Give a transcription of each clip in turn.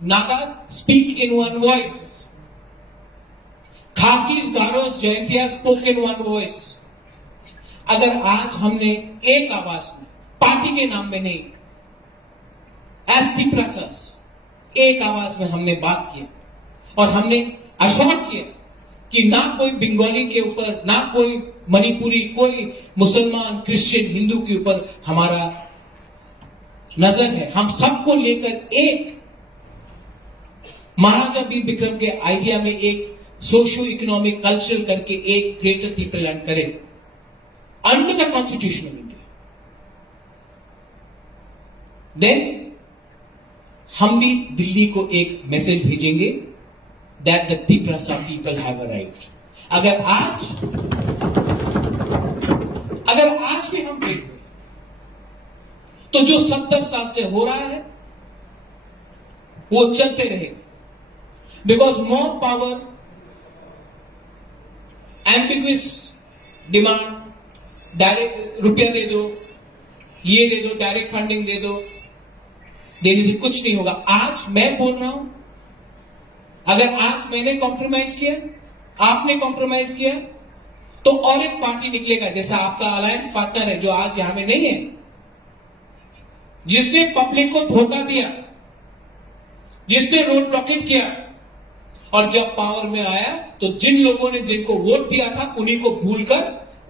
Nagas speak in one voice. Khasis, Garos, Jaintiya spoke in one voice. अगर आज हमने एक आवाज में, पार्टी के नाम में नहीं, एस दी प्रसस, एक आवाज में हमने बात किया और हमने अश्योर किया कि ना कोई बंगाली के ऊपर, ना कोई मणिपुरी, कोई मुसलमान, क्रिश्चियन, हिंदू के ऊपर हमारा नजर है। हम सबको लेकर एक महाराजा वीर विक्रम के आइडिया में एक सोशियो इकोनॉमिक कल्चरल करके एक ग्रेटर पीपल लैंड करें under the constitution of India. Then हम भी दिल्ली को एक मैसेज भेजेंगे that the Tiprasa people have arrived. अगर आज भी हम देखें तो जो 70 साल से हो रहा है वो चलते रहेगा, because more power, ambiguous demand, direct रुपया दे दो, ये दे दो, डायरेक्ट फंडिंग दे दो, देने से कुछ नहीं होगा। आज मैं बोल रहा हूं, अगर आज मैंने कॉम्प्रोमाइज किया, आपने कॉम्प्रोमाइज किया, तो और एक पार्टी निकलेगा जैसा आपका अलायंस पार्टनर है जो आज यहां में नहीं है, जिसने पब्लिक को धोखा दिया, जिसने रोड ब्लॉकेट किया, और जब पावर में आया तो जिन लोगों ने जिनको वोट दिया था उन्हीं को भूलकर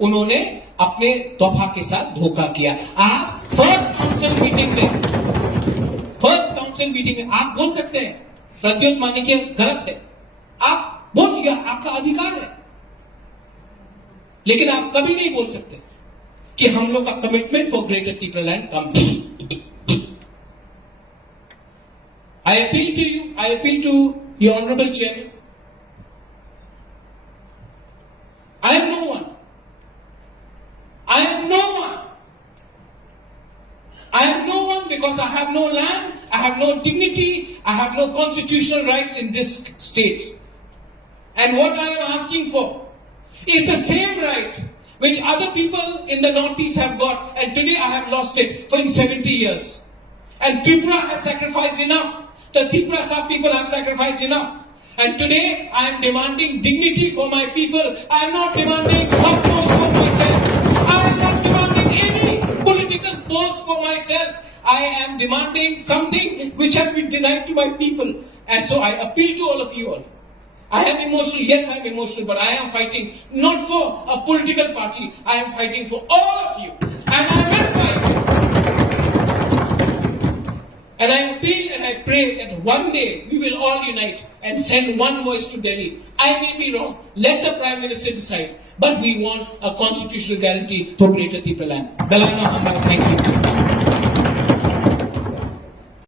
उन्होंने अपने तोहफा के साथ धोखा किया। आप फर्स्ट काउंसिल मीटिंग में आप बोल सकते हैं प्रद्योत मानिक्य गलत है, आप बोलिए, आपका अधिकार है, लेकिन आप कभी नहीं बोल सकते कि हम लोग का commitment for greater people land complete. I appeal to you, I appeal to your Honorable Chairman. I am no one. I am no one. I am no one because I have no land, I have no dignity, I have no constitutional rights in this state. And what I am asking for is the same right which other people in the Northeast have got, and today I have lost it for 70 years. And Tripura has sacrificed enough. The Tiprasa people have sacrificed enough. And today I am demanding dignity for my people. I am not demanding one post for myself. I am not demanding any political post for myself. I am demanding something which has been denied to my people. And so I appeal to all of you all. I am emotional. Yes, I am emotional, but I am fighting not for a political party. I am fighting for all of you. And I will fight. And I appeal and I pray that one day we will all unite and send one voice to Delhi. I may be wrong. Let the Prime Minister decide. But we want a constitutional guarantee for Greater Tipalan. Thank you.